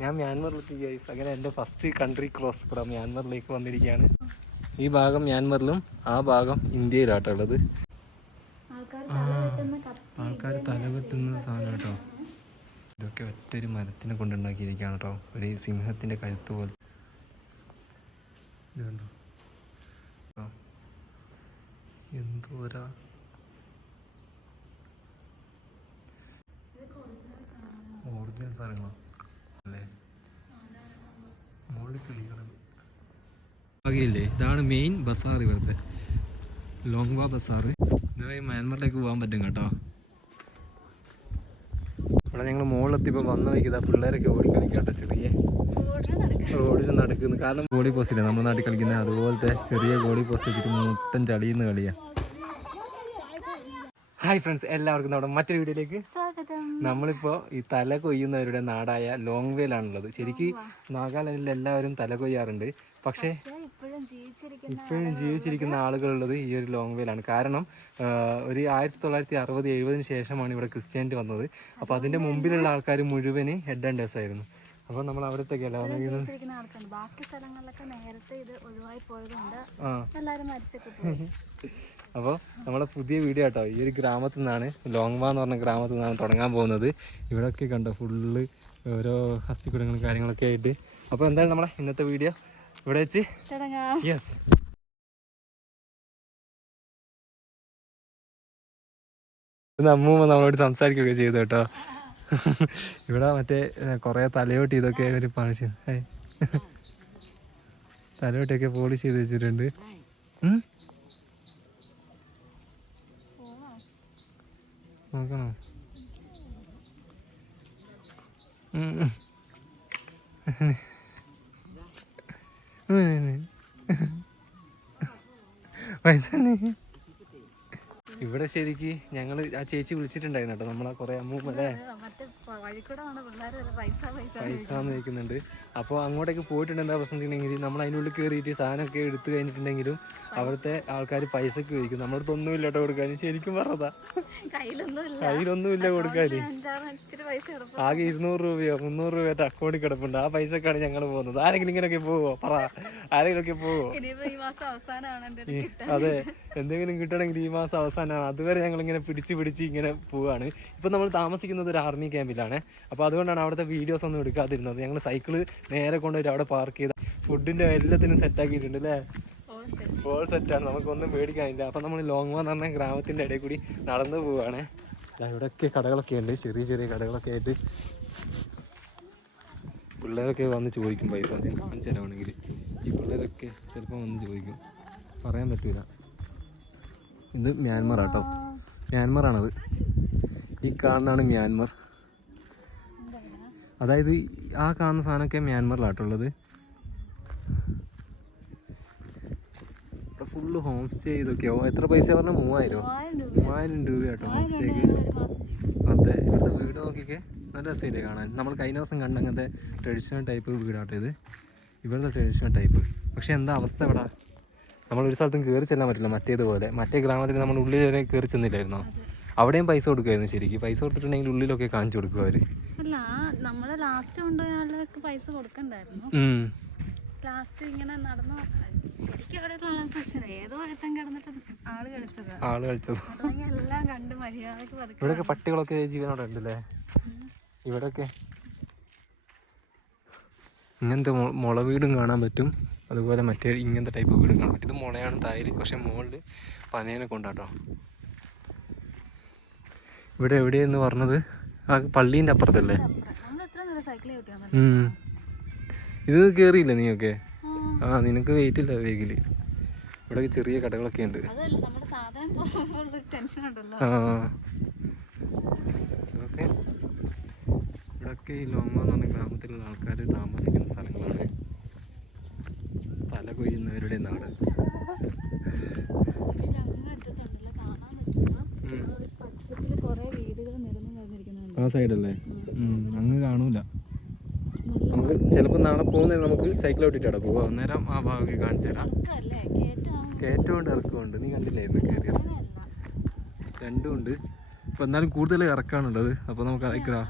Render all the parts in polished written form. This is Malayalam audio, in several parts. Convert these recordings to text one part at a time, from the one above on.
ഞാൻ മ്യാൻമറിലെത്തി ഗൈസ്. അങ്ങനെ എൻ്റെ ഫസ്റ്റ് കൺട്രി ക്രോസ് ഇവിടെ മ്യാൻമറിലേക്ക് വന്നിരിക്കുകയാണ്. ഈ ഭാഗം മ്യാൻമറിലും ആ ഭാഗം ഇന്ത്യയിലാട്ടോ ഉള്ളത്. ആൾക്കാർ തലവെട്ടുന്ന സാധനം കേട്ടോ. ഇതൊക്കെ ഒറ്റൊരു മരത്തിനെ കൊണ്ടുണ്ടാക്കിയിരിക്കുകയാണ് കേട്ടോ. ഒരു സിംഹത്തിൻ്റെ കഴുത്ത് പോലെ ഇത് കണ്ടോ. എന്തോരാ ഒറിജിനൽ സാധനങ്ങളോ അല്ലേ. മുകളിൽ കിളികളാണ്. വകയില്ലേ, ഇതാണ് മെയിൻ ബസാർ ഇവിടുത്തെ ലോങ്വാ ബസാർ. ഇതുവഴി മ്യാൻമറിലേക്ക് പോകാൻ പറ്റും കേട്ടോ. ഇവിടെ ഞങ്ങൾ മുകളിലെത്തിയപ്പോൾ വന്ന വയ്ക്കുക പിള്ളേരൊക്കെ ഓടി കളിക്കാട്ടോ. ചെറിയ റോഡിൽ നടക്കുന്നു. കാരണം ഗോളി പോസ്റ്റില്ല നമ്മുടെ നാട്ടിൽ കളിക്കുന്നത് അതുപോലത്തെ ചെറിയ ഗോളി പോസ്റ്റ് വെച്ചിട്ട് മുട്ടൻ ചളിയുന്ന കളിയാണ്. ഹായ് ഫ്രണ്ട്സ്, എല്ലാവർക്കും നമ്മുടെ മറ്റൊരു വീഡിയോയിലേക്ക് സ്വാഗതം. നമ്മളിപ്പോൾ ഈ തല കൊയ്യുന്നവരുടെ നാടായ ലോങ്വേലാണുള്ളത്. ശരിക്കും നാഗാലാൻഡിൽ എല്ലാവരും തല കൊയ്യാറുണ്ട്. പക്ഷേ ഇപ്പോഴും ജീവിച്ചിരിക്കുന്ന ആളുകളുള്ളത് ഈ ഒരു ലോങ്വേലാണ്. കാരണം ഒരു 1960-70 ശേഷമാണ് ഇവിടെ ക്രിസ്ത്യാനിറ്റി വന്നത്. അപ്പോൾ അതിൻ്റെ മുമ്പിലുള്ള ആൾക്കാർ മുഴുവൻ ഹെഡ് ആൻഡ് ടേഴ്സ് ആയിരുന്നു. അപ്പോൾ നമ്മൾ അവിടത്തേക്കല്ല അപ്പോൾ നമ്മളെ പുതിയ വീഡിയോ കേട്ടോ. ഈ ഒരു ഗ്രാമത്തിൽ നിന്നാണ്, ലോങ്വാ എന്ന് പറഞ്ഞ ഗ്രാമത്തിൽ നിന്നാണ് തുടങ്ങാൻ പോകുന്നത്. ഇവിടെയൊക്കെ കണ്ടോ ഫുള്ള് ഓരോ ഹസ്തിക്കുടങ്ങളും കാര്യങ്ങളൊക്കെ ആയിട്ട്. അപ്പോൾ എന്തായാലും നമ്മളെ ഇന്നത്തെ വീഡിയോ ഇവിടെ വെച്ച് യെസ്. അമ്മൂമ്മ നമ്മളോട് സംസാരിക്കുകയൊക്കെ ചെയ്തു കേട്ടോ. ഇവിടെ മറ്റേ കുറേ തലയോട്ടി ഇതൊക്കെ ഒരു പണിച്ച് തലയോട്ടിയൊക്കെ പോളിഷ് ചെയ്ത് വെച്ചിട്ടുണ്ട്. നോക്കണോ? പൈസ ഇവിടെ ശരിക്ക് ഞങ്ങൾ ആ ചേച്ചി വിളിച്ചിട്ടുണ്ടായിരുന്നു കേട്ടോ. നമ്മളെ കുറെ അമ്മൂമ്മല്ലേ പൈസ ചോദിക്കുന്നുണ്ട്. അപ്പോൾ അങ്ങോട്ടേക്ക് പോയിട്ടുണ്ട്. എന്താ പ്രശ്നം വെച്ചിട്ടുണ്ടെങ്കിൽ നമ്മൾ അതിനുള്ളിൽ കയറിയിട്ട് സാധനമൊക്കെ എടുത്തു കഴിഞ്ഞിട്ടുണ്ടെങ്കിലും അവിടുത്തെ ആൾക്കാർ പൈസക്ക് ചോദിക്കും. നമ്മളടുത്ത് ഒന്നുമില്ല കേട്ടോ കൊടുക്കാൻ. ശരിക്കും പറഞ്ഞതാ, കയ്യിലൊന്നുമില്ല കൊടുക്കാൻ. ആകെ 200 രൂപയോ 300 രൂപയോ അക്കൗണ്ടിൽ കിടപ്പുണ്ട്. ആ പൈസക്കാണ് ഞങ്ങൾ പോകുന്നത്. ആരെങ്കിലും ഇങ്ങനെയൊക്കെ പോവോ? പറ, ആരെങ്കിലുമൊക്കെ പോവോ? അതെ, എന്തെങ്കിലും കിട്ടണമെങ്കിൽ ഈ മാസം അവസാനം. അതുവരെ ഞങ്ങൾ ഇങ്ങനെ പിടിച്ച് ഇങ്ങനെ പോവാണ്. ഇപ്പം നമ്മൾ താമസിക്കുന്നത് ഒരു ആർമി ക്യാമ്പിലാണ്. അപ്പോൾ അതുകൊണ്ടാണ് അവിടുത്തെ വീഡിയോസ് ഒന്നും എടുക്കാതിരുന്നത്. ഞങ്ങൾ സൈക്കിള് നേരെ കൊണ്ടുപോയിട്ട് അവിടെ പാർക്ക് ചെയ്ത ഫുഡിൻ്റെ എല്ലാത്തിനും സെറ്റാക്കിയിട്ടുണ്ട് അല്ലേ. ഓൾ സെറ്റാണ്, നമുക്കൊന്നും പേടിക്കാനില്ല. അപ്പം നമ്മൾ ലോങ്വാ എന്ന് പറഞ്ഞ ഗ്രാമത്തിൻ്റെ ഇടയിൽ കൂടി നടന്നു പോവുകയാണ്. ഇവിടെയൊക്കെ കടകളൊക്കെ ഉണ്ട്, ചെറിയ ചെറിയ കടകളൊക്കെ ആയിട്ട്. പിള്ളേരൊക്കെ വന്ന് ചോദിക്കും പൈസ കാണിച്ചു തരാണെങ്കിൽ. ഈ പിള്ളേരൊക്കെ ചിലപ്പോൾ വന്ന് ചോദിക്കും, പറയാൻ പറ്റൂല. ഇത് മ്യാൻമർ ആട്ടോ, മ്യാൻമറാണത്. ഈ കാണുന്നതാണ് മ്യാൻമർ. അതായത് ആ കാണുന്ന സാധനമൊക്കെ മ്യാൻമറിലാട്ടുള്ളത്. ഫുള്ള് ഹോം സ്റ്റേ ഇതൊക്കെയോ. എത്ര പൈസ പറഞ്ഞാൽ 3000 രൂപ കേട്ടോ ഹോം സ്റ്റേക്ക്. അതെ, ഇവിടുത്തെ വീട് നോക്കിയൊക്കെ നല്ല രസമില്ലേ കാണാൻ. നമ്മൾ കഴിഞ്ഞ ദിവസം കണ്ട അങ്ങനത്തെ ട്രഡീഷണൽ ടൈപ്പ് വീടാട്ടോ ഇത്, ഇവിടുത്തെ ട്രഡീഷണൽ ടൈപ്പ്. പക്ഷെ എന്താ അവസ്ഥ ഇവിടെ, നമ്മളൊരു സ്ഥലത്തും കയറി ചെല്ലാൻ പറ്റില്ല മറ്റേതുപോലെ. മറ്റേ ഗ്രാമത്തിൽ നമ്മൾ ഉള്ളിൽ വരെ കയറി ചെന്നില്ലായിരുന്നോ? അവിടെയും പൈസ കൊടുക്കുമായിരുന്നു. ശരിക്കും പൈസ കൊടുത്തിട്ടുണ്ടെങ്കിൽ ഉള്ളിലൊക്കെ കാണിച്ചു കൊടുക്കും അവർ. ആള് കളിച്ചത് ഇവിടെയൊക്കെ പട്ടികളൊക്കെ ജീവനോടെ ഉണ്ടല്ലേ. ഇവിടെയൊക്കെ ഇങ്ങനത്തെ മുള വീടും കാണാൻ പറ്റും. അതുപോലെ മറ്റേ ഇങ്ങനത്തെ ടൈപ്പ് വീടും കാണാൻ പറ്റും. ഇത് മുളയാണ് തായര്, പക്ഷെ മുകളിൽ പനേനെ കൊണ്ടാട്ടോ. ഇവിടെ എവിടെയെന്ന് പറഞ്ഞത് ആ പള്ളീൻ്റെ അപ്പുറത്തല്ലേ. ഇത് കയറിയില്ല നീയൊക്കെ? ആ, നിനക്ക് വെയിറ്റ് ഇല്ല വേഗില്. ഇവിടെ ചെറിയ കടകളൊക്കെ ഉണ്ട്. ആ, ഇതൊക്കെ ഇവിടെയൊക്കെ ഈ ലോങ്വാ എന്ന് പറഞ്ഞ ഗ്രാമത്തിലുള്ള ആൾക്കാർ താമസിക്കുന്ന സ്ഥലങ്ങളാണ്. തല കൊയ്യുന്നവരുടെ നാട്. ആ സൈഡല്ലേ, അങ്ങ് കാണൂല. നമുക്ക് ചിലപ്പോൾ നാളെ പോകുന്നത് നമുക്ക് സൈക്കിൾ ഓട്ടിട്ടാണ് പോവുക. അന്നേരം ആ ഭാഗമൊക്കെ കാണിച്ചു തരാം. കയറ്റമുണ്ട് ഇറക്കമുണ്ട്. നീ കണ്ടില്ലായിരുന്നു കയറിയത്? രണ്ടും ഉണ്ട്. ഇപ്പം എന്നാലും കൂടുതൽ ഇറക്കാനുള്ളത്. അപ്പോൾ നമുക്ക് അയക്കാം.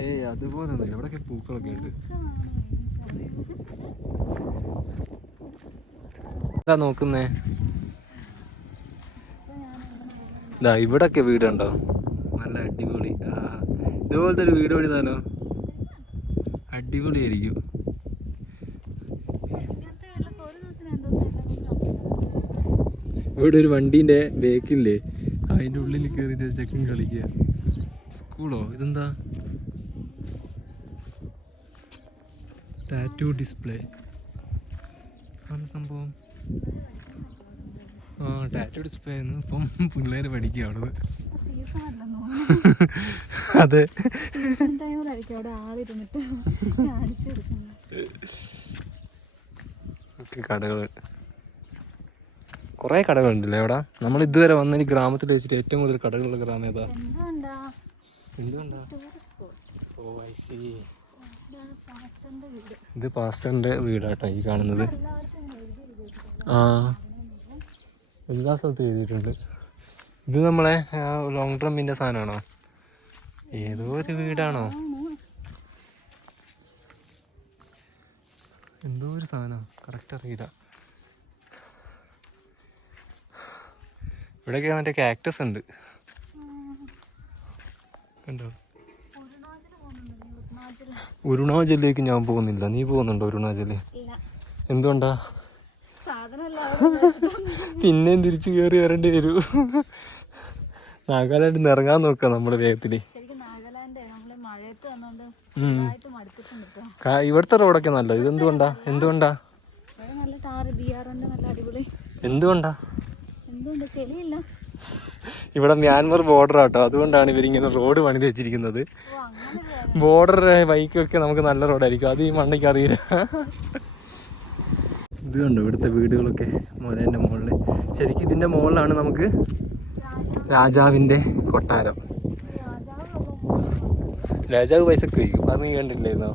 ഏയ് അതുപോലെ ഒന്നുമില്ല, ഇവിടെയൊക്കെ പൂക്കളൊക്കെ ഉണ്ട്. എന്താ നോക്കുന്നേ? ഇതാ ഇവിടൊക്കെ വീടുണ്ടോ, നല്ല അടിപൊളി. ഇതുപോലത്തെ ഒരു വീട് പണിതാലോ, അടിപൊളിയായിരിക്കും. ഇവിടെ ഒരു വണ്ടീൻ്റെ ബേക്കില്ലേ, അതിൻ്റെ ഉള്ളിൽ കയറിയിട്ട് ഒരു ചെക്കൻ കളിക്കുക. സ്കൂളോ ഇതെന്താ? ടാറ്റു ഡിസ്പ്ലേ ആണ് സംഭവം. ടാറ്റു ഡിസ്പ്ലേ ആയിരുന്നു. ഇപ്പം പിള്ളേർ പഠിക്കുക അവിടെ. അതെ, കടകൾ, കുറേ കടകളുണ്ടല്ലേ അവിടെ. നമ്മൾ ഇതുവരെ വന്ന ഈ ഗ്രാമത്തിൽ വെച്ചിട്ട് ഏറ്റവും കൂടുതൽ കടകളുള്ള ഗ്രാമം ഏതാ? എന്തുകൊണ്ടാ? ഓ ഐ സി. ഇത് പാസ്റ്ററിന്റെ വീടാട്ടോ ഈ കാണുന്നത്. എല്ലാ സ്ഥലത്തും എഴുതിയിട്ടുണ്ട്. ഇത് നമ്മളെ ലോങ് ഡ്രമ്മിന്റെ സാധനമാണോ? ഏതോ ഒരു വീടാണോ, എന്തോ ഒരു സാധനം, കറക്റ്റ് അറിയില്ല. ഇവിടെയൊക്കെ മറ്റേ കാക്ടസ് ഉണ്ട്, കണ്ടോ? അരുണാചലിലേക്ക് ഞാൻ പോകുന്നില്ല. നീ പോകുന്നുണ്ടോ അരുണാചല്? എന്തുകൊണ്ടാ? പിന്നെയും തിരിച്ചു കയറി വരേണ്ടി വരൂ. നാഗാലാൻഡ് ഇറങ്ങാൻ നോക്കാം നമ്മുടെ വേഗത്തില്. ഇവിടുത്തെ റോഡൊക്കെ നല്ല. ഇതെന്തുകൊണ്ടാ? എന്തുകൊണ്ടാ? ഇവിടെ മ്യാൻമർ ബോർഡർ ആട്ടോ, അതുകൊണ്ടാണ് ഇവരിങ്ങനെ റോഡ് പണിത് വെച്ചിരിക്കുന്നത്. ബോർഡർ ബൈക്കൊക്കെ നമുക്ക് നല്ല റോഡായിരിക്കും, അത് ഈ മണ്ണയ്ക്ക് അറിയില്ല. ഇത് കണ്ടോ ഇവിടുത്തെ വീടുകളൊക്കെ മലേൻ്റെ മുകളിൽ. ശരിക്കും ഇതിൻ്റെ മുകളിലാണ് നമുക്ക് രാജാവിൻ്റെ കൊട്ടാരം. രാജാവ് പൈസക്ക് വയ്ക്കും, അത് നീ കണ്ടില്ലായിരുന്നോ?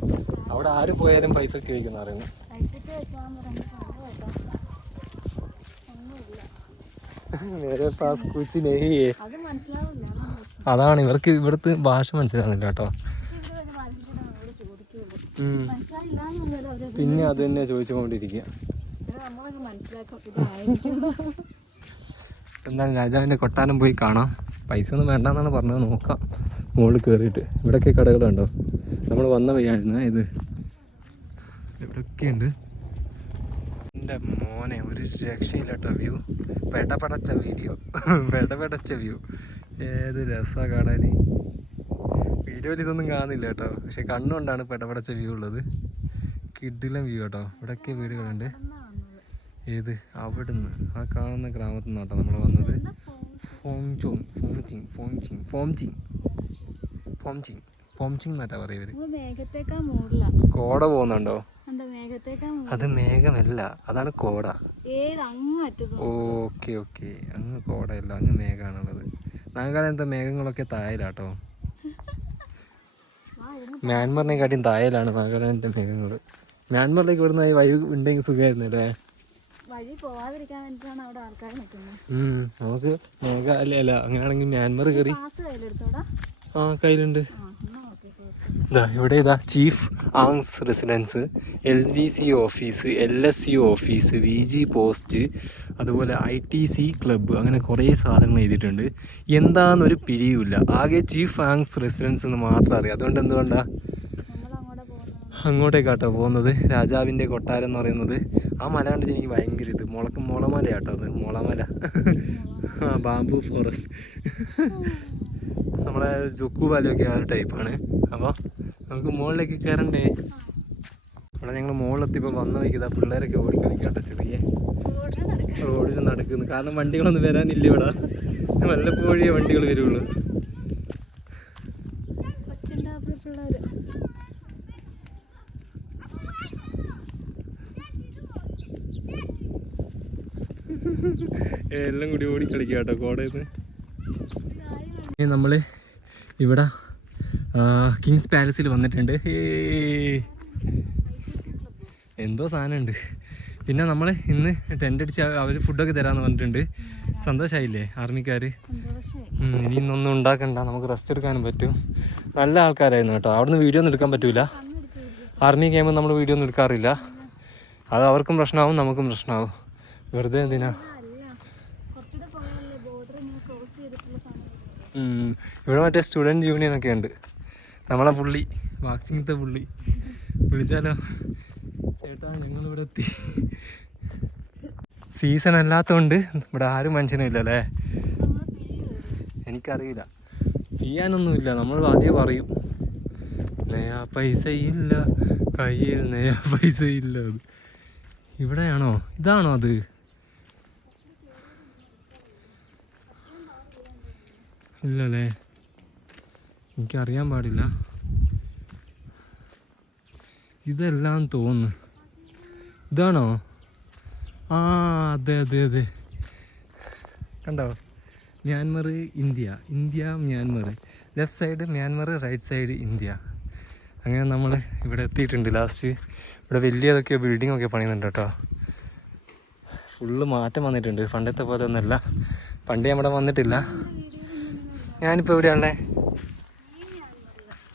അവിടെ ആര് പോയാലും പൈസക്ക് വയ്ക്കുന്ന പറയുന്നു. അതാണ് ഇവർക്ക് ഇവിടുത്തെ ഭാഷ മനസ്സിലാവുന്നില്ല കേട്ടോ. പിന്നെ അത് തന്നെ ചോദിച്ചുകൊണ്ടിരിക്കുക. എന്താണ് രാജാവിൻ്റെ കൊട്ടാരം പോയി കാണാം. പൈസ ഒന്നും വേണ്ടെന്നാണ് പറഞ്ഞത്. നോക്കാം മുകളിൽ കയറിയിട്ട്. ഇവിടെയൊക്കെ കടകളുണ്ടോ? നമ്മൾ വന്ന വഴിയായിരുന്നു ഇത്. ഇവിടെയൊക്കെയുണ്ട്. എൻ്റെ മോനെ ഒരു രക്ഷയില്ല കേട്ടോ. വ്യൂ പെടപടച്ച വ്യൂ. ഏത് രസമാണ് കാണാൻ. വീഡിയോയിൽ ഇതൊന്നും കാണുന്നില്ല കേട്ടോ, പക്ഷെ കണ്ണുകൊണ്ടാണ് പെടപടച്ച വ്യൂ ഉള്ളത്. കിഡിലം വ്യൂ കേട്ടോ. ഇവിടെയൊക്കെ വീടുകളുണ്ട്. ഏത്? അവിടുന്ന് ആ കാണുന്ന ഗ്രാമത്തിൽ നിന്നാട്ടോ നമ്മൾ വന്നത്. ഫോംചിങ് എന്നാട്ടാ പറയുന്നത്. കോട പോകുന്നുണ്ടോ? അത് മേഘമല്ല, അതാണ് കോട. ഓക്കെ അങ്ങ് കോടയല്ല, അങ്ങ് മേഘമാണുള്ളത്. നാഗാലാൻഡത്തെ മേഘങ്ങളൊക്കെ താഴെയാട്ടോ. മ്യാൻമറിനെക്കാട്ടിയും താഴെയാണ് നാഗാലാൻഡിന്റെ മേഘങ്ങൾ. മ്യാൻമറിലേക്ക് ഇവിടുന്ന് വഴി ഉണ്ടെങ്കിൽ സുഖമായിരുന്നു അല്ലേ? നമുക്ക് മേഘാലയ അല്ല, അങ്ങനെയാണെങ്കിൽ മ്യാൻമർ കയറി. കയ്യിലുണ്ട്. ഇവിടെ ഇതാ ചീഫ് ആങ്സ് residence, LVC office, LSC office, VG post, അതുപോലെ ITC ക്ലബ്ബ്, അങ്ങനെ കുറേ സാധനങ്ങൾ എഴുതിയിട്ടുണ്ട്. എന്താണെന്നൊരു പിടിയുമില്ല. ആകെ ചീഫ് ആങ്സ് റെസിഡൻസ് എന്ന് മാത്രം അറിയാം. അതുകൊണ്ട് എന്തുകൊണ്ടാണ് അങ്ങോട്ടേക്കാട്ടോ പോകുന്നത്. രാജാവിൻ്റെ കൊട്ടാരം എന്ന് പറയുന്നത് ആ മല കണ്ടിട്ട് എനിക്ക് ഭയങ്കര ഇത്. മുളമലയാട്ടോ അത്, മുളമല. Bamboo forest. നമ്മളെ ജുക്കു വാലിയൊക്കെ ആ ഒരു ടൈപ്പാണ്. അപ്പോൾ നമുക്ക് മുകളിലേക്ക് കയറണ്ടേ. ഇവിടെ ഞങ്ങൾ മുകളിലെത്തിയപ്പോൾ വന്ന വയ്ക്കുക പിള്ളേരൊക്കെ ഓടിക്കളിക്കാട്ടോ. ചെറിയ റോഡിൽ നടക്കുന്നു. കാരണം വണ്ടികളൊന്നും വരാനില്ല ഇവിടെ. വല്ലപ്പോഴേ വണ്ടികൾ വരുള്ളൂ. എല്ലാം കൂടി ഓടിക്കളിക്കുക കേട്ടോ കോടയിൽ നിന്ന്. നമ്മൾ ഇവിടെ കിങ്സ് പാലസിൽ വന്നിട്ടുണ്ട്. എന്തോ സാധനമുണ്ട്. പിന്നെ നമ്മൾ ഇന്ന് ടെൻ്റ് അടിച്ച് അവർ ഫുഡൊക്കെ തരാമെന്ന് പറഞ്ഞിട്ടുണ്ട്. സന്തോഷായില്ലേ ആർമിക്കാര്? ഇനി ഇന്നൊന്നും ഉണ്ടാക്കണ്ട, നമുക്ക് റെസ്റ്റ് എടുക്കാനും പറ്റും. നല്ല ആൾക്കാരായിരുന്നു കേട്ടോ. അവിടുന്ന് വീഡിയോ ഒന്നും എടുക്കാൻ പറ്റൂല. ആർമി കഴിയുമ്പോൾ നമ്മൾ വീഡിയോ ഒന്നും എടുക്കാറില്ല. അത് അവർക്കും പ്രശ്നമാവും, നമുക്കും പ്രശ്നമാവും. വെറുതെ എന്തിനാ. ഇവിടെ മറ്റേ സ്റ്റുഡൻറ്റ് യൂണിയനൊക്കെ ഉണ്ട്. നമ്മളെ പുള്ളി വാക്സിങ്ങത്തെ പുള്ളി വിളിച്ചാലോ, ചേട്ടാ ഞങ്ങളിവിടെ എത്തി. സീസൺ അല്ലാത്തതുകൊണ്ട് ഇവിടെ ആരും മനുഷ്യനും ഇല്ലല്ലേ? എനിക്കറിയില്ല, ചെയ്യാനൊന്നുമില്ല. നമ്മൾ ആദ്യം പറയും നയാ പൈസ ഇല്ല കയ്യിൽ, നയാ പൈസ ഇല്ല. അത് ഇവിടെയാണോ? ഇതാണോ അത്? ഇല്ലല്ലേ, എനിക്കറിയാൻ പാടില്ല. ഇതെല്ലാം തോന്നുന്നു. ഇതാണോ? ആ അതെ അതെ അതെ, കണ്ടോ? Myanmar India, India Myanmar, left side Myanmar, right side India. അങ്ങനെ നമ്മൾ ഇവിടെ എത്തിയിട്ടുണ്ട് ലാസ്റ്റ്. ഇവിടെ വലിയതൊക്കെ ബിൽഡിങ്ങൊക്കെ പണിയുന്നുണ്ട് കേട്ടോ. ഫുള്ള് മാറ്റം വന്നിട്ടുണ്ട്, പണ്ടത്തെ പോലെ ഒന്നുമല്ല. പണ്ട് നമ്മുടെ വന്നിട്ടില്ല. ഞാനിപ്പോൾ എവിടെയാണേ?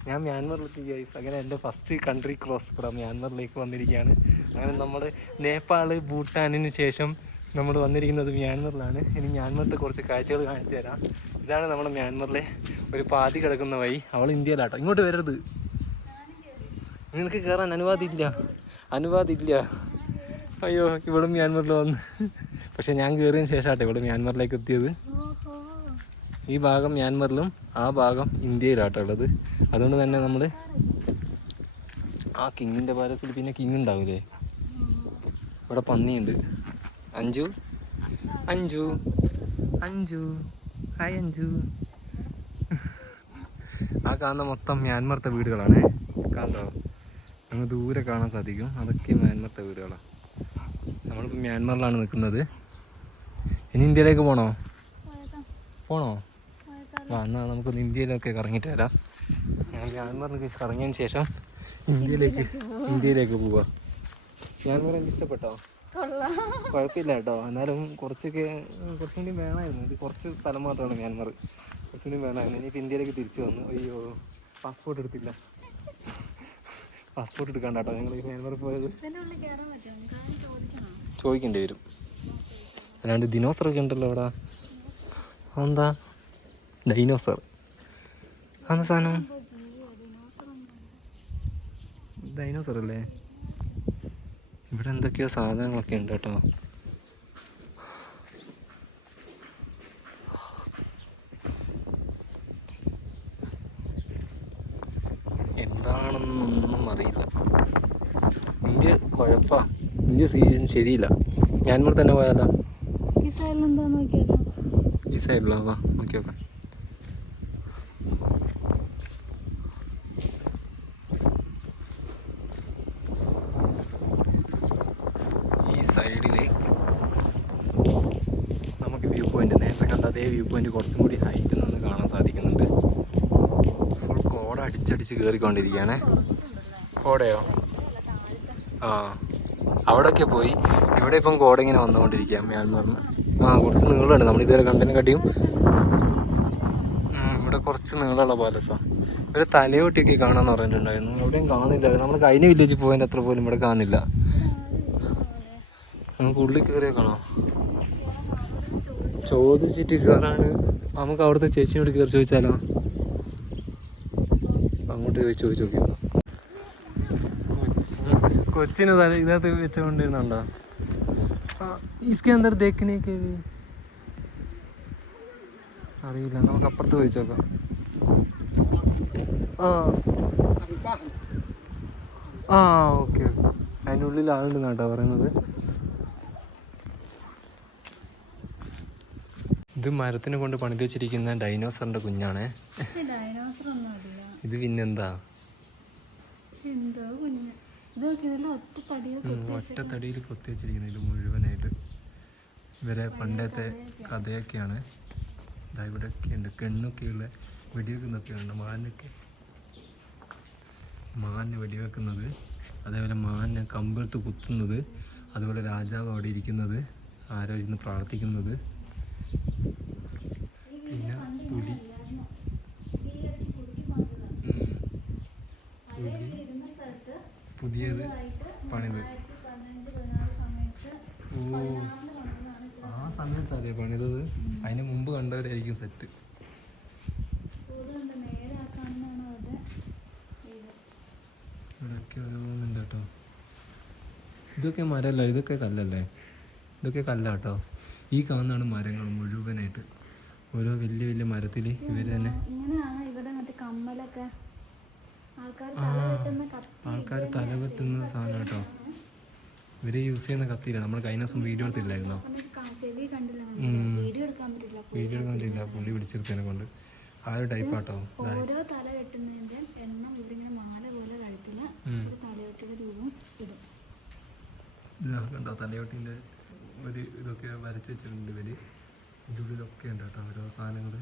ഞാൻ മ്യാൻമറിലെത്തി ഗൈസ്. അങ്ങനെ എൻ്റെ ഫസ്റ്റ് കൺട്രി ക്രോസ് കൂടെ മ്യാൻമറിലേക്ക് വന്നിരിക്കുകയാണ്. അങ്ങനെ നമ്മൾ നേപ്പാൾ ഭൂട്ടാനിന് ശേഷം നമ്മൾ വന്നിരിക്കുന്നത് മ്യാൻമറിലാണ്. ഇനി മ്യാൻമറിൻ്റെ കുറച്ച് കാഴ്ചകൾ കാണിച്ചു തരാം. ഇതാണ് നമ്മുടെ മ്യാൻമറിലെ ഒരു പാതി കിടക്കുന്ന വഴി. അവൾ ഇന്ത്യയിലാട്ടോ, ഇങ്ങോട്ട് വരരുത്, നിനക്ക് കയറാൻ അനുവാദമില്ല. അയ്യോ, ഇവളും മ്യാൻമറിൽ വന്ന്. പക്ഷെ ഞാൻ കയറിയതിന് ശേഷമാട്ടെ ഇവിടെ മ്യാൻമറിലേക്ക് എത്തിയത്. ഈ ഭാഗം മ്യാൻമറിലും ആ ഭാഗം ഇന്ത്യയിലാട്ടോ ഉള്ളത്. അതുകൊണ്ട് തന്നെ നമ്മൾ ആ കിങ്ങിൻ്റെ പാലസിൽ പിന്നെ കിങ് ഉണ്ടാവില്ലേ? ഇവിടെ പന്നിയുണ്ട്. അഞ്ചു അഞ്ചു അഞ്ചു ഹായ് അഞ്ചു. ആ കാണുന്ന മൊത്തം മ്യാൻമറത്തെ വീടുകളാണ്. കണ്ടോ? അങ്ങ് ദൂരെ കാണാൻ സാധിക്കും. അതൊക്കെ മ്യാൻമറത്തെ വീടുകളാണ്. നമ്മളിപ്പോൾ മ്യാൻമറിലാണ് നിൽക്കുന്നത്. ഇനി ഇന്ത്യയിലേക്ക് പോണോ? എന്നാൽ നമുക്കൊന്ന് ഇന്ത്യയിലൊക്കെ കറങ്ങിയിട്ട് വരാം. ഞാൻ മ്യാൻമറിലേക്ക് കറങ്ങിയതിന് ശേഷം ഇന്ത്യയിലേക്ക് പോവാം. മ്യാൻമർ എനിക്ക് ഇഷ്ടപ്പെട്ടോ? കുഴപ്പമില്ല കേട്ടോ. എന്നാലും കുറച്ചുകൂടി വേണമായിരുന്നു. ഇത് കുറച്ച് സ്ഥലം മാത്രമാണ് മ്യാൻമർ, കുറച്ചുകൂടി വേണമായിരുന്നു. ഇനിയിപ്പോൾ ഇന്ത്യയിലേക്ക് തിരിച്ചു വന്നു. അയ്യോ, പാസ്പോർട്ട് എടുത്തില്ല. പാസ്പോർട്ട് എടുക്കാണ്ട് കേട്ടോ ഞങ്ങൾ ഈ മ്യാൻമറിൽ പോയത്. ചോദിക്കേണ്ടി വരും. അല്ലാണ്ട് ദിനോസറൊക്കെ ഉണ്ടല്ലോ അവിടെ. എന്താ ഡൈനോസർ? അതെന്താ സാധനം? ഡൈനോസർ അല്ലേ? ഇവിടെ എന്തൊക്കെയോ സാധനങ്ങളൊക്കെ ഉണ്ട് കേട്ടോ. എന്താണെന്നൊന്നും അറിയില്ല. ഇന്ത്യ കുഴപ്പമാണ്, ഇന്ത്യ ശരിയില്ല. മ്യാൻമർ തന്നെ പോയാലോ? ഈ സൈഡിലോ? വാ നോക്കി നോക്കാം. ഈ സൈഡിൽ നമുക്ക് വ്യൂ പോയിന്റ്, നേരത്തെ കണ്ട അതേ വ്യൂ പോയിന്റ് കുറച്ചും കൂടി ഹൈറ്റിൽ നിന്ന് കാണാൻ സാധിക്കുന്നുണ്ട്. ഫുൾ കോട അടിച്ചടിച്ച് കയറിക്കൊണ്ടിരിക്കുകയാണ്. കോടയോ? അവിടെയൊക്കെ പോയി. ഇവിടെ ഇപ്പം കോട ഇങ്ങനെ വന്നുകൊണ്ടിരിക്കുക മ്യാൻമറിന്. കുറച്ച് നീളമുണ്ട്, നമ്മൾ ഇതുവരെ കണ്ടതിനെ കാട്ടിയും ഇവിടെ കുറച്ച് നീളമുള്ള പാലസാണ്. ഒരു തലയോട്ടിയൊക്കെ കാണാമെന്ന് പറഞ്ഞിട്ടുണ്ടായിരുന്നു. എവിടെയും കാണുന്നില്ല. നമ്മൾ കഴിഞ്ഞ വില്ലേജിൽ പോയതിൻ്റെ അത്ര പോലും ഇവിടെ കാണുന്നില്ല. നമുക്ക് ഉള്ളിൽ കയറിയാൽ കാണാം. ചോദിച്ചിട്ട് കയറാണ്. നമുക്ക് അവിടുത്തെ ചേച്ചിയോട് കയറി ചോദിച്ചാലോ? അങ്ങോട്ട് ചോദിച്ചു നോക്കിയോ? കൊച്ചിന് ഇതിനകത്ത് വെച്ചുകൊണ്ടിരുന്നുണ്ടോ? इसके अंदर देखने के लिए അറിയില്ല, നമുക്ക് അപ്പുറത്ത് ചോദിച്ചു നോക്കാം. ഓക്കെ അതിനുള്ളിൽ ആളുണ്ടെന്ന് കേട്ടോ പറയുന്നത്. ഇത് മരത്തിനെ കൊണ്ട് പണിത് വെച്ചിരിക്കുന്ന ഡൈനോസറിന്റെ കുഞ്ഞാണ്. ഇത് പിന്നെന്താ? ഒറ്റ തടിയിൽ കൊത്തി വെച്ചിരിക്കുന്നത് ഇത് മുഴുവനായിട്ട്. ഇവരെ പണ്ടത്തെ കഥയൊക്കെയാണ്. ഇവിടെയൊക്കെ ഉണ്ട് കണ്ണൊക്കെയുള്ള വെടിവെക്കുന്നൊക്കെയുണ്ട്. മാനിനെ വെടിവെക്കുന്നത്, അതേപോലെ മാനിനെ കമ്പെടുത്ത് കുത്തുന്നത്, അതുപോലെ രാജാവ് അവിടെ ഇരിക്കുന്നത്, ആരോ ഇരുന്ന് പ്രാർത്ഥിക്കുന്നത്, പിന്നെ പുലി, പുതിയത് പണിത്. ഓ, ആ സമയത്തല്ലേ പണിതത്? അതിന് മുമ്പ് കണ്ടവരായിരിക്കും സെറ്റ്. ഇവിടെയൊക്കെ ഓരോന്നുണ്ട് കേട്ടോ. ഇതൊക്കെ മരമല്ല, ഇതൊക്കെ കല്ലല്ലേ? ഇതൊക്കെ കല്ലാട്ടോ. ഈ കാണുന്നതാണ് മരങ്ങൾ മുഴുവനായിട്ട്. ഓരോ വലിയ വലിയ മരത്തിൽ ഇവർ തന്നെ ആൾക്കാർ തലവെട്ടുന്ന സാധനം കേട്ടോ. ഇവർ യൂസ് ചെയ്യുന്ന കത്തിയില്ല. നമ്മൾ കഴിഞ്ഞ ദിവസം വീഡിയോ എടുത്തില്ലായിരുന്നോ? വീഡിയോ എടുക്കാൻ പറ്റില്ല, പുള്ളി പിടിച്ചെടുത്തതിനെ കൊണ്ട്. ആ ഒരു ടൈപ്പാട്ടോ. ഓരോ തല വെട്ടുന്നതിന്റെ എണ്ണം ഇവരിങ്ങനെ മാല പോലെ കഴുത്തില് ഒരു തലയൊട്ടിയുടെ രൂപം ഇടും. കണ്ടോ തലയോട്ടിൻ്റെ ഒരു ഇതൊക്കെ വരച്ച് വെച്ചിട്ടുണ്ട് ഇവര്. ഇതിൻ്റെ ഉള്ളിലൊക്കെ ഉണ്ട് കേട്ടോ ഓരോ സാധനങ്ങൾ.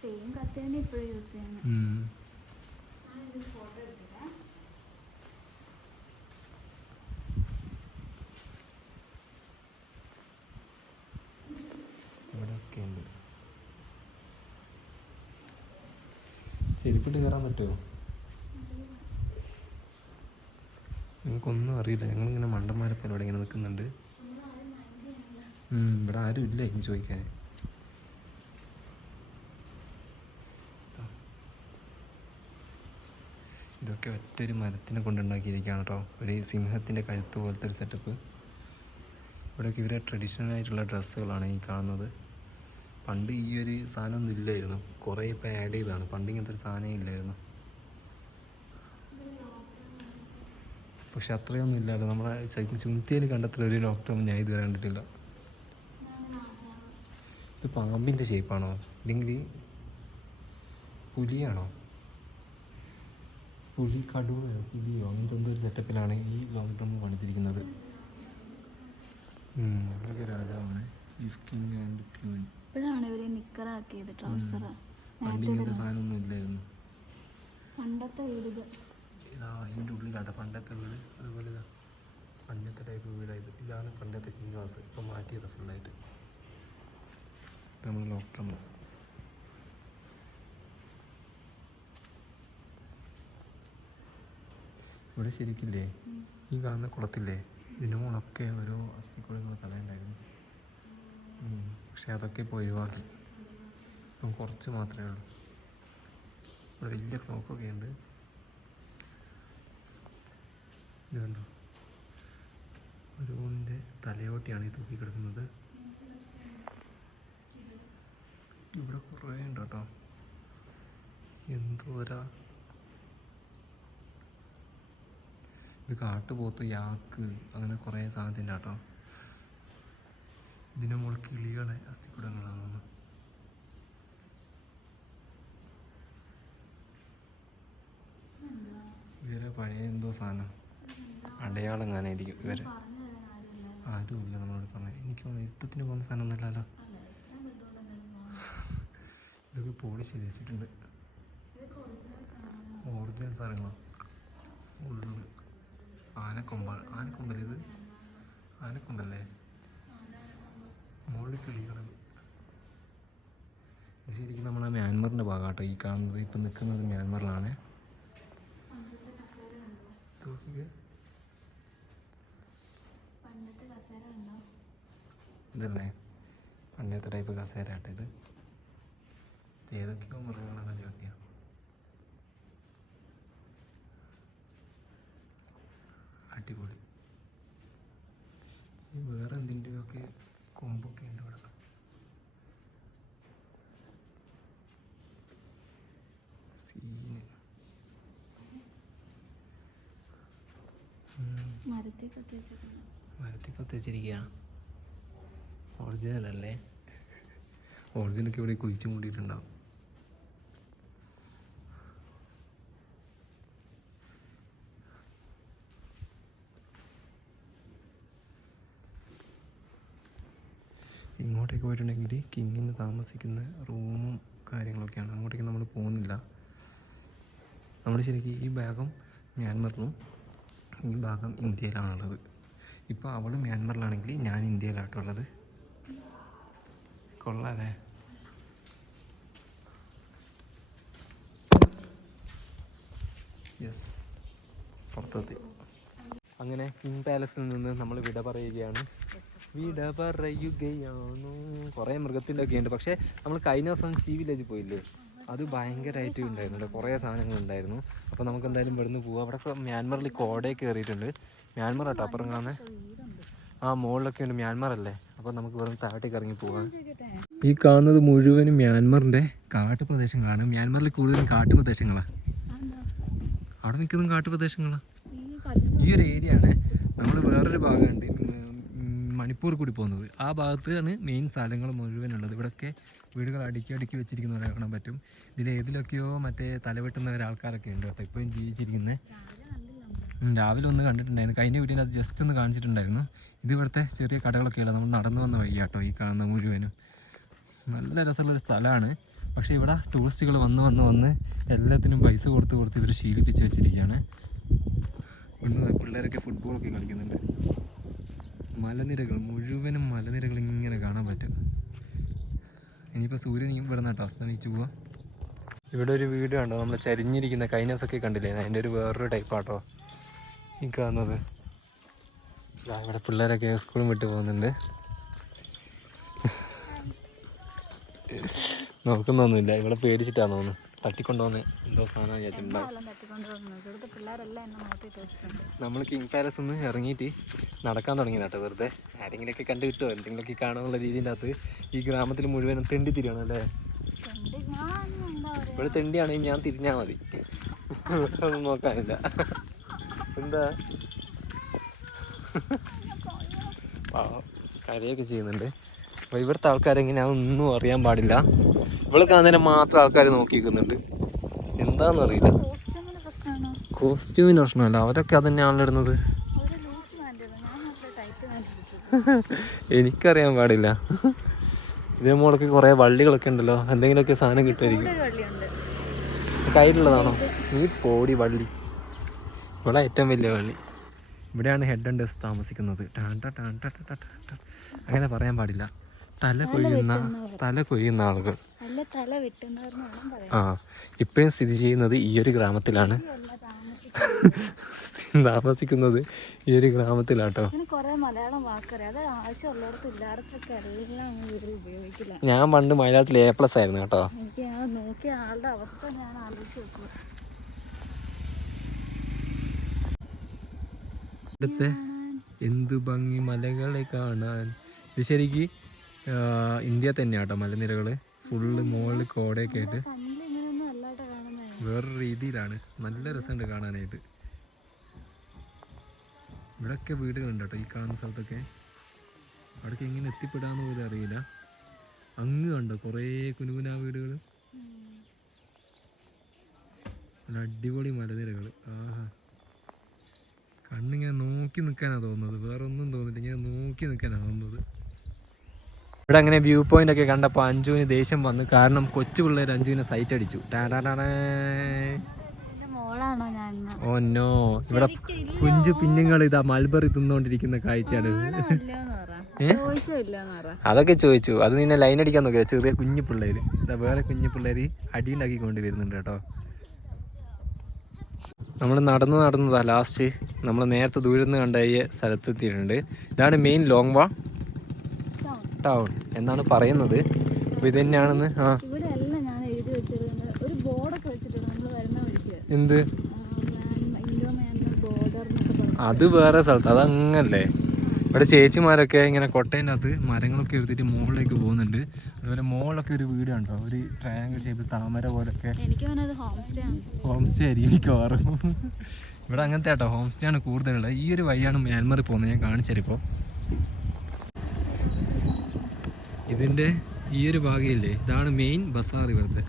സെയിം കത്തി തന്നെ ഇപ്പോഴും യൂസ് ചെയ്യുന്നത്. ഇവിടെയൊക്കെ ഉണ്ട്. ചെരുപ്പിട്ട് കയറാൻ പറ്റുമോ? നിങ്ങൾക്കൊന്നും അറിയില്ല. ഞങ്ങളിങ്ങനെ മണ്ടന്മാരൊക്കെ ഇവിടെ ഇങ്ങനെ നിൽക്കുന്നുണ്ട്. ഇവിടെ ആരും ഇല്ല എനിക്ക് ചോദിക്കാൻ. ഇതൊക്കെ ഒറ്റൊരു മരത്തിനെ കൊണ്ടുണ്ടാക്കിയിരിക്കുകയാണ് കേട്ടോ. ഒരു സിംഹത്തിൻ്റെ കഴുത്ത് പോലത്തെ ഒരു സെറ്റപ്പ്. ഇവിടെയൊക്കെ ഇവരെ ട്രഡീഷണൽ ആയിട്ടുള്ള ഡ്രസ്സുകളാണ് ഈ കാണുന്നത്. പണ്ട് ഈ ഒരു സാധനമൊന്നും ഇല്ലായിരുന്നു, കുറേ ഇപ്പോൾ ആഡ് ചെയ്തതാണ്. പണ്ട് ഇങ്ങനത്തെ ഒരു സാധനം ഇല്ലായിരുന്നു. പക്ഷെ അത്രയൊന്നും ഇല്ലല്ലോ. നമ്മളെ ചുമത്തിയിൽ കണ്ടത്ര ഒരു ഡോക്ടറും ഞാൻ ഇതുവരെ കണ്ടിട്ടില്ല. ഇത് പാമ്പിൻ്റെ ഷേപ്പാണോ അല്ലെങ്കിൽ പുലിയാണോ? പുലി കടുവയോ പുലിയോ അങ്ങനത്തെ എന്തോ ഒരു സെറ്റപ്പിലാണ് ഈ ലോക്ക്ഡൗൺ പണിതിരിക്കുന്നത്. ഇവിടെയൊക്കെ രാജാവാണ്, ചീഫ് കിങ് ആൻഡ് ക്വീൻ. ഇപ്പോഴാണ് ഇവര് നിക്കറാക്കിയത്, ട്രൗസർ. പണ്ട് ഇങ്ങനത്തെ സാധനമൊന്നും ഇല്ലായിരുന്നു. പണ്ടത്തെ വീട് ഇതാ ഇതിൻ്റെ ഉള്ളിലാട്ടോ പണ്ടത്തെ വീട്. അതുപോലെ ഇതാ പണ്ടത്തെ ടൈപ്പ് വീടായത്. ഇതാണ് പണ്ടത്തെ കിങ് ഹൗസ്. ഇപ്പം മാറ്റിയത് ഫുള്ളായിട്ട്. നമ്മൾ ഡോക്ടർ ഇവിടെ ശരിക്കില്ലേ ഈ കാണുന്ന കുളത്തില്ലേ, ഇതിൻ്റെ മുകളൊക്കെ ഓരോ അസ്ഥിക്കുളങ്ങൾ കളയുണ്ടായിരുന്നു. പക്ഷെ അതൊക്കെ ഇപ്പോൾ ഒഴിവാക്കി. ഇപ്പം കുറച്ച് മാത്രമേ ഉള്ളൂ. ഇവിടെ വലിയ ക്ലോക്കൊക്കെ ഉണ്ട്. ഇത് കണ്ടോ, ഒരുവിൻ്റെ തലയോട്ടിയാണ് ഈ തൂക്കി കിടക്കുന്നത്. ഇവിടെ കുറേ ഉണ്ട് കേട്ടോ. എന്തോരാ ഇത്! കാട്ടുപോത്ത്, യാക്ക്, അങ്ങനെ കുറേ സാധനത്തിൻ്റെ കേട്ടോ. ഇതിൻ്റെ മുകളിൽ കിളികളെ അസ്ഥിക്കുടങ്ങളാണ്. ഇവരെ പഴയ എന്തോ സാധനം അടയാളം കാണാനായിരിക്കും. ഇവരെ ആരുമില്ല നമ്മളോട് പറഞ്ഞത്. എനിക്ക് തോന്നുന്നു യുദ്ധത്തിന് പോകുന്ന സാധനം ഒന്നുമല്ലല്ലോ. ഇതൊക്കെ പോളിഷ് ചെയ്ത് വെച്ചിട്ടുണ്ട്. ഒറിജിനൽ സാധനങ്ങളോ? ഉള്ളു ആനക്കൊമ്പല്ലേ ഇത്? ആനക്കൊമ്പല്ലേ? മുകളിൽ കിളികൾ. ഇത് ശരിക്കും നമ്മളെ മ്യാൻമറിൻ്റെ ഭാഗമാട്ടോ ഈ കാണുന്നത്. ഇപ്പം നിൽക്കുന്നത് മ്യാൻമറിലാണ്. ഇതല്ലേ പണ്ടത്തെ ടൈപ്പ് കസേര ആട്ടോ ഇത്. ഏതൊക്കെയോ മൃഗങ്ങളൊക്കെ ചോദിക്കാം. അടിപൊളി. വേറെ എന്തിൻ്റെയൊക്കെ കൊമ്പൊക്കെ ഉണ്ട് ഇവിടെ. സീന് മരത്തിൽ കത്തി വെച്ചിരിക്കുകയാണ്. ഒറിജിനൽ അല്ലേ? ഒറിജിനലൊക്കെ ഇവിടെ കുഴിച്ചു മൂടിയിട്ടുണ്ടാവും. ഇങ്ങോട്ടേക്ക് പോയിട്ടുണ്ടെങ്കിൽ കിങ്ങിന് താമസിക്കുന്ന റൂമും കാര്യങ്ങളൊക്കെയാണ്. അങ്ങോട്ടേക്ക് നമ്മൾ പോകുന്നില്ല. നമ്മൾ ശരിക്കും ഈ ഭാഗം മ്യാൻമറിലും ഈ ഭാഗം ഇന്ത്യയിലാണുള്ളത്. ഇപ്പോൾ അവൾ മ്യാൻമറിലാണെങ്കിൽ ഞാൻ ഇന്ത്യയിലാട്ടുള്ളത്. കൊള്ളാല്ലേ? യെസ്, പുറത്തെത്തി. അങ്ങനെ കിങ് പാലസിൽ നിന്ന് നമ്മൾ വിട പറയുകയാണ്. വിട പറയുകയാണ്. കുറേ മൃഗത്തിൻ്റെ ഒക്കെ ഉണ്ട്. പക്ഷേ നമ്മൾ കഴിഞ്ഞ ദിവസം ചീ വില്ലേജ് പോയില്ലേ, അത് ഭയങ്കരമായിട്ട് ഉണ്ടായിരുന്നു. കുറേ സാധനങ്ങളുണ്ടായിരുന്നു. അപ്പോൾ നമുക്ക് എന്തായാലും ഇവിടുന്ന് പോവാം. അവിടെ മ്യാൻമറിൽ കോടയൊക്കെ കയറിയിട്ടുണ്ട്. മ്യാൻമർ കേട്ടോ അപ്പുറം കാണുന്നത്. ആ മുകളിലൊക്കെ ഉണ്ട്. മ്യാൻമർ അല്ലേ? അപ്പോൾ നമുക്ക് വെറും താഴത്തേക്ക് ഇറങ്ങി പോകാം. ഈ കാണുന്നത് മുഴുവനും മ്യാൻമറിൻ്റെ കാട്ടുപ്രദേശങ്ങളാണ്. മ്യാൻമറിൽ കൂടുതലും കാട്ടുപ്രദേശങ്ങളാണ്. അവിടെ നിൽക്കുന്നതും കാട്ടുപ്രദേശങ്ങളാണ്. ഈ ഒരു ഏരിയ ആണ്. നമ്മൾ വേറൊരു ഭാഗമുണ്ട് മണിപ്പൂർ കൂടി പോകുന്നത്. ആ ഭാഗത്താണ് മെയിൻ സ്ഥലങ്ങൾ മുഴുവനുള്ളത്. ഇവിടെയൊക്കെ വീടുകൾ അടുക്കി അടുക്കി വെച്ചിരിക്കുന്നവരെ കാണാൻ പറ്റും. ഏതിലൊക്കെയോ മറ്റേ തലവെട്ടുന്ന ആൾക്കാരൊക്കെ ഉണ്ട് കേട്ടോ ഇപ്പോഴും ജീവിച്ചിരിക്കുന്നത്. രാവിലെ ഒന്ന് കണ്ടിട്ടുണ്ടായിരുന്നു. കഴിഞ്ഞ വീട്ടിൽ അത് ജസ്റ്റ് ഒന്ന് കാണിച്ചിട്ടുണ്ടായിരുന്നു. ഇത് ഇവിടുത്തെ ചെറിയ കടകളൊക്കെയുള്ള നമ്മൾ നടന്നു വന്ന വഴി കേട്ടോ ഈ കാണുന്ന മുഴുവനും. നല്ല രസമുള്ളൊരു സ്ഥലമാണ്. പക്ഷേ ഇവിടെ ടൂറിസ്റ്റുകൾ വന്ന് എല്ലാത്തിനും പൈസ കൊടുത്ത് ഇവർ ശീലിപ്പിച്ച് വെച്ചിരിക്കുകയാണ്. ഇന്ന് പിള്ളേരൊക്കെ ഫുട്ബോളൊക്കെ കളിക്കുന്നുണ്ട്. മലനിരകൾ മുഴുവനും മലനിരകൾ ഇങ്ങനെ കാണാൻ പറ്റും. ഇനിയിപ്പോൾ സൂര്യൻ ഇവിടെ നിന്നിട്ട് അസ്തമിച്ച് പോവാം. ഇവിടെ ഒരു വീട് കണ്ടോ, നമ്മൾ ചരിഞ്ഞിരിക്കുന്ന കൈനസൊക്കെ കണ്ടില്ലേ, അതിൻ്റെ ഒരു വേറൊരു ടൈപ്പാട്ടോ ഈ കാണുന്നത്. ഇവിടെ പിള്ളേരൊക്കെ സ്കൂളും വിട്ട് പോകുന്നുണ്ട്. നോക്കുന്നൊന്നുമില്ല, ഇവിടെ പേടിച്ചിട്ടാന്ന് തോന്നുന്നു. തട്ടിക്കൊണ്ടുപോകുന്ന എന്തോ സാധനം വിചാരിച്ചിട്ടുണ്ടാവും. നമ്മൾ കിങ് പാലസ് നിന്ന് ഇറങ്ങിയിട്ട് നടക്കാൻ തുടങ്ങിയതാട്ടോ. വെറുതെ ആരെങ്കിലുമൊക്കെ കണ്ടു കിട്ടുമോ എന്തെങ്കിലുമൊക്കെ കാണുന്നുള്ള രീതിൻ്റെ അകത്ത് ഈ ഗ്രാമത്തിൽ മുഴുവനും തെണ്ടി തിരിയണം അല്ലേ? ഇവിടെ തെണ്ടിയാണെങ്കിൽ ഞാൻ തിരിഞ്ഞാൽ മതി, ഒന്നും നോക്കാനില്ല. എന്താ കരയൊക്കെ ചെയ്യുന്നുണ്ട്. അപ്പോൾ ഇവിടുത്തെ ആൾക്കാരെങ്ങനെയാണെന്നൊന്നും അറിയാൻ പാടില്ല. ഇവിടെ കാണുന്നതിനെ മാത്രം ആൾക്കാർ നോക്കിക്കുന്നുണ്ട്. എന്താണെന്നറിയില്ല. കോസ്റ്റ്യൂമിന് പ്രശ്നമല്ല, അവരൊക്കെ അത് തന്നെയാണല്ലോ ഇടുന്നത്. എനിക്കറിയാൻ പാടില്ല. ഇതിന് മുകളിലൊക്കെ കുറേ വള്ളികളൊക്കെ ഉണ്ടല്ലോ. എന്തെങ്കിലുമൊക്കെ സാധനം കിട്ടുമായിരിക്കും. കയ്യിലുള്ളതാണോ? നീ പോടി വള്ളി. ഇവിടെ ഏറ്റവും വലിയ വള്ളി. ഇവിടെയാണ് ഹെഡ് ആൻഡ് ഡെസ് താമസിക്കുന്നത്. അങ്ങനെ പറയാൻ പാടില്ല. തല കൊയ്യുന്ന ആളുകൾ. ആ, ഇപ്പോഴും സ്ഥിതി ചെയ്യുന്നത് ഈ ഒരു ഗ്രാമത്തിലാണ്. താമസിക്കുന്നത് ഈ ഒരു ഗ്രാമത്തിലാട്ടോ. ഞാൻ പണ്ട് മലയാളത്തിൽ A+ ആയിരുന്നു കേട്ടോ. ഇവിടുത്തെ എന്തു ഭംഗി മലകളെ കാണാൻ. ഇത് ശരിക്ക് ഇന്ത്യ തന്നെയാട്ടോ മലനിരകൾ ഫുള്ള് മുകളിൽ കോടയൊക്കെ ആയിട്ട് വേറൊരു രീതിയിലാണ്. നല്ല രസമുണ്ട് കാണാനായിട്ട്. ഇവിടെയൊക്കെ വീടുകളുണ്ട് കേട്ടോ ഈ കാണുന്ന സ്ഥലത്തൊക്കെ. അവിടേക്ക് എങ്ങനെ എത്തിപ്പെടാന്ന് പോലും അറിയില്ല. അങ്ങ് കണ്ടോ കുറേ കുനുകുനാ വീടുകൾ. അടിപൊളി മലനിരകൾ. ആഹാ, കണ്ണിങ്ങനെ നോക്കി നിൽക്കാനാണ് തോന്നുന്നത്, വേറെ ഒന്നും തോന്നില്ല. ഇങ്ങനെ നോക്കി നിൽക്കാനാണ് തോന്നുന്നത്. ഇവിടെ അങ്ങനെ വ്യൂ പോയിന്റ് ഒക്കെ കണ്ടപ്പോൾ അഞ്ജുവിന് ദേഷ്യം വന്നു. കാരണം കൊച്ചു പിള്ളേർ അഞ്ജുവിനെ സൈറ്റ് അടിച്ചു. ഓ നോ, ഇവിടെ കുഞ്ചു പിന്നുങ്ങൾ ഇതാ മൾബറി തിന്നോണ്ടിരിക്കുന്ന കാഴ്ചയാണ്. അതൊക്കെ ചോദിച്ചു. അത് നിന്നെ ലൈൻ അടിക്കാൻ നോക്കിയത്. ചെറിയ കുഞ്ഞു പിള്ളേര് ഇതാ വേറെ കുഞ്ഞു പിള്ളേര് അടിയുണ്ടാക്കിക്കൊണ്ട് വരുന്നുണ്ട് കേട്ടോ. നമ്മൾ നടന്നതാ ലാസ്റ്റ് നമ്മൾ നേരത്തെ ദൂരെ നിന്ന് കണ്ട ഈ സ്ഥലത്തെത്തിയിട്ടുണ്ട്. ഇതാണ് മെയിൻ ലോങ്വാ ടൗൺ എന്നാണ് പറയുന്നത്. അപ്പോൾ ഇത് തന്നെയാണെന്ന്. ആ, എന്ത് അത് വേറെ സ്ഥലത്ത്, അതങ്ങല്ലേ. ഇവിടെ ചേച്ചിമാരൊക്കെ ഇങ്ങനെ കൊട്ടേൻ്റെ അകത്ത് മരങ്ങളൊക്കെ എടുത്തിട്ട് മുകളിലേക്ക് പോകുന്നുണ്ട്. അതുപോലെ മുകളിലൊക്കെ ഒരു വീട് കണ്ടോ, ഒരു ട്രയാങ്കിൾ ഷേപ്പിൽ താമര പോലൊക്കെ. ഹോം സ്റ്റേ ആയിരിക്കും മിക്കവാറും. ഇവിടെ അങ്ങനത്തെ കേട്ടോ ഹോം സ്റ്റേ ആണ് കൂടുതലുള്ളത്. ഈ ഒരു വഴിയാണ് മ്യാൻമറിൽ പോകുന്നത്. ഞാൻ കാണിച്ചരിപ്പോൾ ഇതിൻ്റെ ഈ ഒരു ഭാഗമില്ലേ, ഇതാണ് മെയിൻ ബസാർ ഇവിടുത്തെ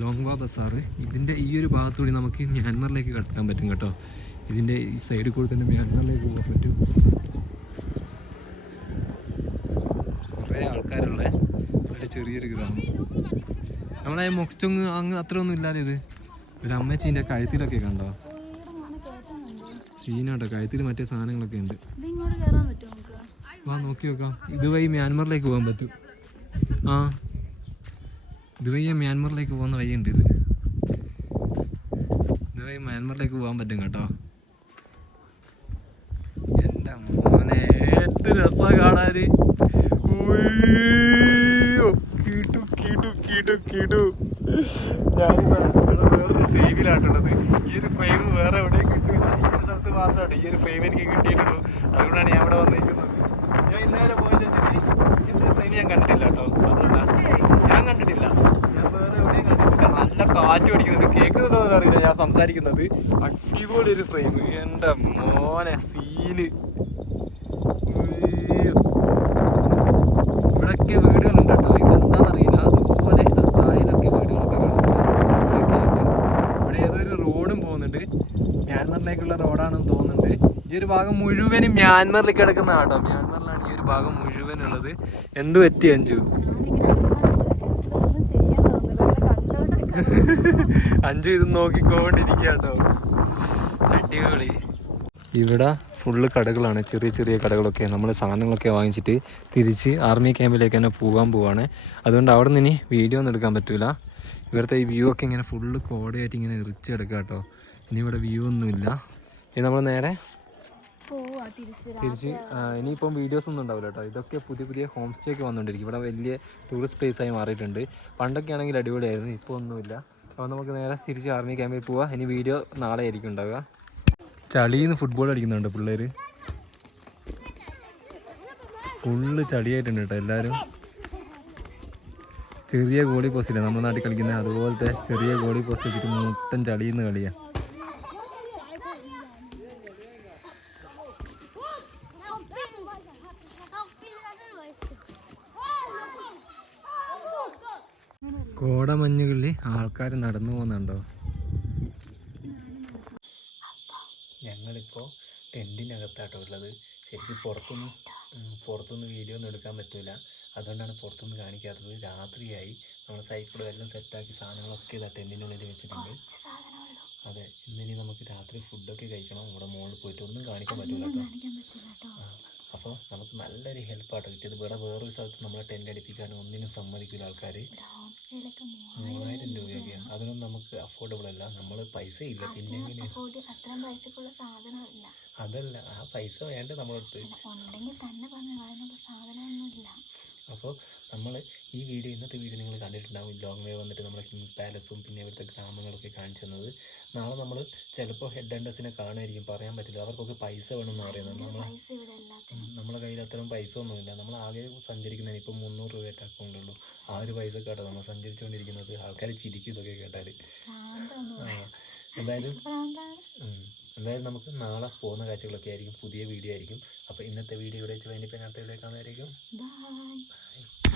ലോങ്വാ ബസാർ. ഇതിൻ്റെ ഈ ഒരു ഭാഗത്തുകൂടി നമുക്ക് മ്യാൻമറിലേക്ക് കടക്കാൻ പറ്റും കേട്ടോ. ഇതിൻ്റെ ഈ സൈഡിൽ കൂടി തന്നെ മ്യാൻമറിലേക്ക് പോകാൻ പറ്റും. കുറേ ആൾക്കാരുള്ള ഒരു ചെറിയൊരു ഗ്രാമം. നമ്മളെ മൊക്ചൊങ്ങ് അങ്ങ് അത്ര ഒന്നും ഇല്ലാതെ. ഇത് ഒരു അമ്മച്ചീൻ്റെ കഴുത്തിലൊക്കെ കണ്ടോ സീനാട്ടോ. കഴുത്തിൽ മറ്റേ സാധനങ്ങളൊക്കെ ഉണ്ട്. വാ നോക്കി നോക്കാം. ഇതുവഴി മ്യാൻമറിലേക്ക് പോകാൻ പറ്റും. ആ ഇതുവഴി മ്യാൻമറിലേക്ക് പോകുന്ന വഴിയുണ്ട്. ഇതുവഴി മ്യാൻമറിലേക്ക് പോകാൻ പറ്റും കേട്ടോ. എൻ്റെ മോനെ ഏറ്റവും രസമാണ് കാണാന്. കീട്ടു കീട്ടു കീട്ടു കീട്ടു. വേറൊരു ഫ്രെയിമിലാട്ടുള്ളത്. ഈ ഒരു ഫ്രെയിം വേറെ എവിടെയും കിട്ടില്ല. ഈ ഒരു സ്ഥലത്ത് മാത്രമാണ് ഈ ഒരു ഫ്രെയിം എനിക്ക് കിട്ടിയിട്ടുള്ളൂ. അതുകൊണ്ടാണ് ഞാൻ ഇവിടെ വന്നിരിക്കുന്നത്. ഞാൻ ഇന്നേരെ പോയെന്ന് വെച്ചിട്ട് ഇന്നത്തെ ഫ്രെയിം ഞാൻ കണ്ടിട്ടില്ല കേട്ടോ. അതുകൊണ്ടാണ് ഞാൻ കണ്ടിട്ടില്ല. ഞാൻ വേറെ എവിടെയും കണ്ടിട്ടില്ല. നല്ല കാറ്റ് പഠിക്കുന്നുണ്ട്. കേൾക്കുന്നുണ്ടോ എന്ന് അറിയില്ല ഞാൻ സംസാരിക്കുന്നത്. അടിപൊളി ഒരു ഫ്രെയിം. എൻ്റെ മോനെ സീന്. ഇവിടെയൊക്കെ വീടുകളുണ്ട് കേട്ടോ. ഇതെന്താണെന്നറിയില്ല. അതുപോലെ തായിലൊക്കെ വീടുകളൊക്കെ കാണുന്നുണ്ട്. ഇവിടെ ഏതൊരു റോഡും പോകുന്നുണ്ട്. മ്യാൻമറിലേക്കുള്ള റോഡാണെന്ന് തോന്നുന്നുണ്ട്. ഈ ഒരു ഭാഗം മുഴുവനും മ്യാൻമറിൽ കിടക്കുന്ന കേട്ടോ. മ്യാൻമറിലാണ് ഈ ഒരു ഭാഗം മുഴുവനുള്ളത്. എന്ത് പറ്റി അഞ്ചു? അഞ്ചു ഇത് നോക്കിക്കൊണ്ടിരിക്കുക കേട്ടോ. അടിപൊളി. ഇവിടെ ഫുള്ള് കടകളാണ്. ചെറിയ ചെറിയ കടകളൊക്കെ. നമ്മൾ സാധനങ്ങളൊക്കെ വാങ്ങിച്ചിട്ട് തിരിച്ച് ആർമി ക്യാമ്പിലേക്ക് തന്നെ പോവാണ്. അതുകൊണ്ട് അവിടെ നിന്ന് ഇനി വീഡിയോ ഒന്നും എടുക്കാൻ പറ്റില്ല. ഇവിടുത്തെ ഈ വ്യൂ ഒക്കെ ഇങ്ങനെ ഫുള്ള് കോടയായിട്ട് ഇങ്ങനെ എറിച്ച് കിടക്കുക കേട്ടോ. ഇനി ഇവിടെ വ്യൂ ഒന്നുമില്ല. ഇനി നമ്മൾ നേരെ തിരിച്ച് ഇനിയിപ്പം വീഡിയോസ് ഒന്നും ഉണ്ടാവില്ല കേട്ടോ. ഇതൊക്കെ പുതിയ പുതിയ ഹോം സ്റ്റേ ഒക്കെ വന്നുകൊണ്ടിരിക്കും. ഇവിടെ വലിയ ടൂറിസ്റ്റ് പ്ലേസായി മാറിയിട്ടുണ്ട്. പണ്ടൊക്കെ ആണെങ്കിൽ അടിപൊളിയായിരുന്നു. ഇപ്പോൾ ഒന്നുമില്ല. അപ്പോൾ നമുക്ക് നേരെ തിരിച്ച് ആർമി ക്യാമ്പിൽ പോവാം. ഇനി വീഡിയോ നാളെ ആയിരിക്കും ഉണ്ടാവുക. ചളിന്ന് ഫുട്ബോൾ അടിക്കുന്നുണ്ട് പിള്ളേർ. ഫുള്ള് ചളിയായിട്ടുണ്ട് കേട്ടോ എല്ലാവരും. ചെറിയ ഗോളി പോസ്റ്റില്ല നമ്മുടെ നാട്ടിൽ കളിക്കുന്നത്. അതുപോലത്തെ ചെറിയ ഗോളി പോസ്റ്റ് വെച്ചിട്ട് മുട്ടൻ ചളിന്ന് കളിയാണ്. കോടമഞ്ഞുകളിൽ ആൾക്കാർ നടന്നു പോകുന്നുണ്ടോ? ഞങ്ങളിപ്പോൾ ടെൻറ്റിനകത്താട്ടോ ഉള്ളത്. ശരിക്കും പുറത്തുനിന്ന് വീഡിയോ ഒന്നും എടുക്കാൻ പറ്റില്ല. അതുകൊണ്ടാണ് പുറത്തുനിന്ന് കാണിക്കാത്തത്. രാത്രിയായി. നമ്മൾ സൈക്കിളും എല്ലാം സെറ്റാക്കി സാധനങ്ങളൊക്കെ ഇതാ ടെൻറ്റിനുള്ളിൽ വെച്ചിട്ടുണ്ട്. അതെ, ഇന്നിനി നമുക്ക് രാത്രി ഫുഡൊക്കെ കഴിക്കണം. ഇവിടെ മുകളിൽ പോയിട്ട് ഒന്നും കാണിക്കാൻ പറ്റില്ല കേട്ടോ. അപ്പോൾ നമുക്ക് നല്ലൊരു ഹെൽപ്പാട്ടോ കിട്ടിയത്. ഇവിടെ വേറൊരു സ്ഥലത്ത് നമ്മളെ ടെൻറ്റ് അടിപ്പിക്കാനും ഒന്നിനും സമ്മതിക്കില്ല ആൾക്കാർ. 3000 രൂപയൊക്കെയാണ്. അതിനൊന്നും നമുക്ക് അഫോർഡബിൾ അല്ല. നമ്മൾ പൈസ ഇല്ല. പിന്നെ അതല്ല, ആ പൈസ വേണ്ട നമ്മളടുത്ത്. അപ്പോൾ നമ്മൾ ഈ വീഡിയോ, ഇന്നത്തെ വീഡിയോ നിങ്ങൾ കണ്ടിട്ടുണ്ടാവും. ലോങ് വേ വന്നിട്ട് നമ്മളെ കിങ്സ് പാലസും പിന്നെ ഇവിടുത്തെ ഗ്രാമങ്ങളൊക്കെ കാണിച്ചു തന്നത്. നാളെ നമ്മൾ ചിലപ്പോൾ ഹെഡ് ഹണ്ടേഴ്സിനെ കാണുമായിരിക്കും. പറയാൻ പറ്റില്ല. അവർക്കൊക്കെ പൈസ വേണമെന്ന് പറയുന്നത്. നമ്മളെ കയ്യിൽ അത്രയും പൈസ ഒന്നുമില്ല. നമ്മൾ ആകെ സഞ്ചരിക്കുന്നതിന് ഇപ്പം 300 രൂപയൊക്കെ അക്കൗണ്ടുള്ളൂ. ആ ഒരു പൈസ കേട്ടോ നമ്മൾ സഞ്ചരിച്ചുകൊണ്ടിരിക്കുന്നത്. ആൾക്കാർ ചിരിക്കും ഇതൊക്കെ കേട്ടാൽ. എന്തായാലും നമുക്ക് നാളെ പോകുന്ന കാഴ്ചകളൊക്കെ ആയിരിക്കും. പുതിയ വീഡിയോ ആയിരിക്കും. അപ്പോൾ ഇന്നത്തെ വീഡിയോ ഇവിടെ വെച്ച് കഴിഞ്ഞപ്പോൾ അടുത്ത വീഡിയോ കാണുന്നതായിരിക്കും. ബൈ.